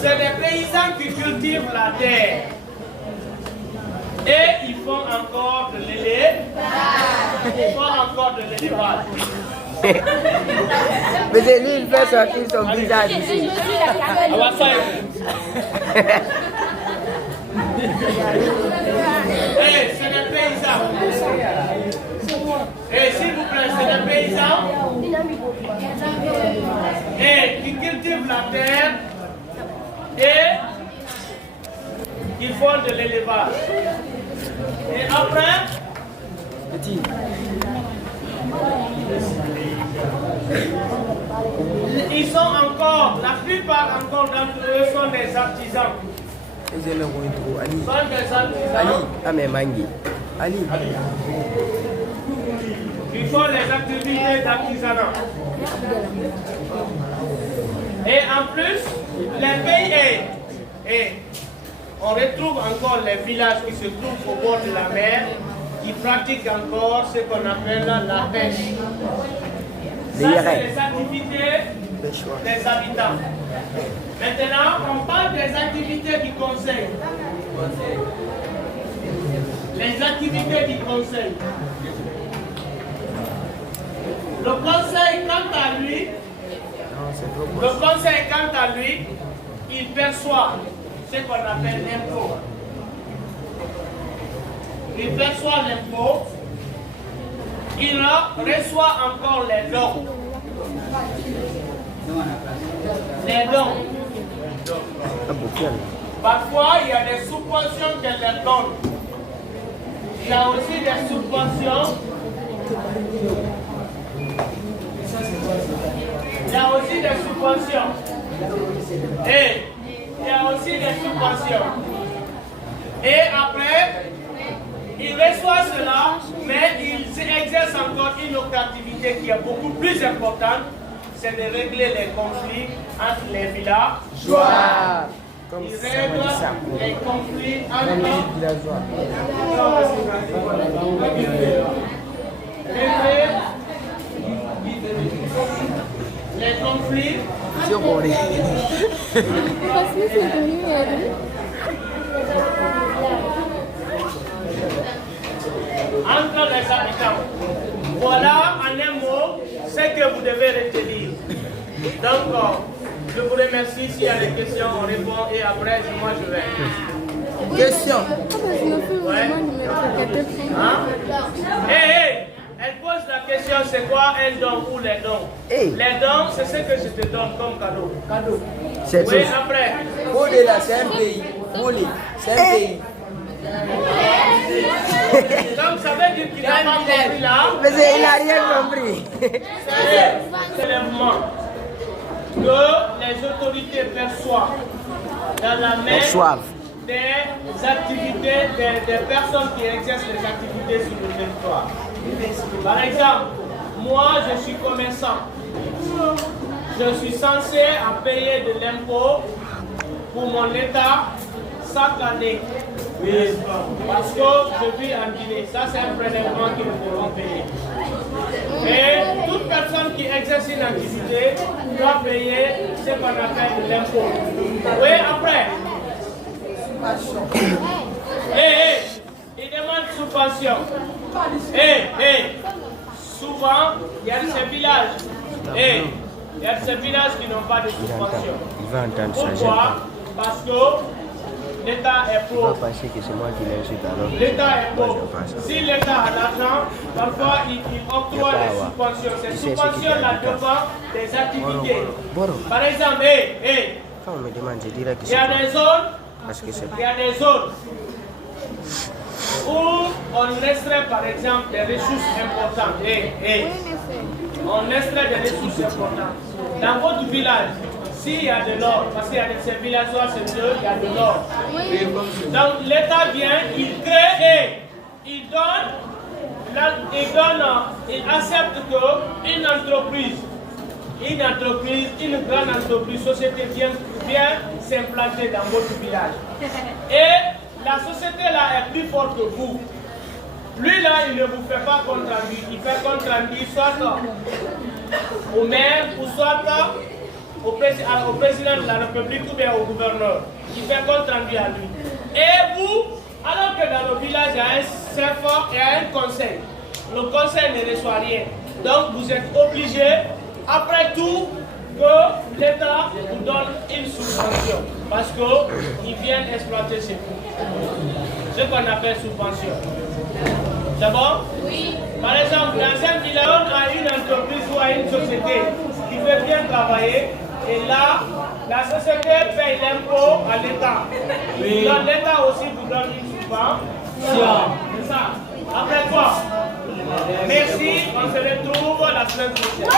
C'est des paysans qui cultivent la terre. Et ils font encore de l'élevage. Ils font encore de l'élevage. Mais c'est lui, il fait sortir son visage ici. C'est des paysans. Et s'il vous plaît, c'est des paysans. Et qui cultivent la terre. Et ils font de l'élevage. Et après, ils sont encore, la plupart encore d'entre eux sont des artisans. Sont des artisans. Ali. Ils font les activités d'artisanat. Et en plus, les pays et on retrouve encore les villages qui se trouvent au bord de la mer, qui pratiquent encore ce qu'on appelle la pêche. Ça, c'est les activités des habitants. Maintenant, on parle des activités du conseil. Les activités du conseil. Le conseil, quant à lui, il perçoit ce qu'on appelle l'impôt. Il perçoit l'impôt. Il reçoit encore les dons. Les dons. Parfois, il y a des subventions qu'elle leur donne. Il y a aussi des subventions. Il y a aussi des subventions. Et il y a aussi des subventions. Et après, il reçoit cela, mais il exerce encore une autre activité qui est beaucoup plus importante, c'est de régler les conflits entre les villages. Il règle les conflits entre les villageois. Les conflits entre les habitants. Voilà en un mot ce que vous devez retenir. Donc, je vous remercie. S'il y a des questions, on répond et après, moi je vais. Question. Ouais. Hein? Elle pose la question, c'est quoi un don ou les dons? Les dons, c'est ce que je te donne comme cadeau. Oui, après. Moulé, c'est un pays. Moulé, c'est un pays. Donc ça veut dire qu'il n'a pas compris là. Mais il n'a rien compris. C'est l'élément que les autorités perçoivent dans la mer des activités, des personnes qui exercent les activités sur le territoire. Par exemple, moi je suis commerçant. Je suis censé payer de l'impôt pour mon État chaque année. Parce que je vis en Guinée. Ça, c'est un prélèvement que nous devons payer. Et toute personne qui exerce une activité doit payer ce qu'on appelle l'impôt. Oui, après. Il demande subvention. Souvent, il y a ces villages. Il y a ces villages qui n'ont pas de subvention. Pourquoi? Parce que l'État est pauvre. L'État est pauvre. Si l'État a l'argent, parfois il octroie des subventions. Ces subventions-là dépendent des activités. Par exemple, il y a des zones où on extrait par exemple des ressources importantes. On extrait des ressources importantes. Dans votre village, s'il y a de l'or, parce qu'il y a ces villageois, c'est eux, il y a de l'or. Donc l'État vient, il crée et il accepte qu'une entreprise, une grande entreprise, société vient s'implanter dans votre village. Et la société là est plus forte que vous. Lui là, il ne vous fait pas compte rendu. Il fait compte rendu soit au maire ou soit au président de la République ou bien au gouverneur. Il fait compte rendu à lui. Et vous, alors que dans nos villages, il y a un CFA et un conseil. Le conseil ne reçoit rien. Donc vous êtes obligé, après tout, que l'État vous donne une subvention. Parce qu'ils viennent exploiter chez vous. Ce qu'on appelle subvention. C'est bon? Oui. Par exemple, dans un village, on a une entreprise ou une société qui veut bien travailler. Et là, la société paye l'impôt à l'État. Oui. Donc l'État aussi vous donne une subvention. C'est ça. Après quoi? Merci, on se retrouve la semaine prochaine.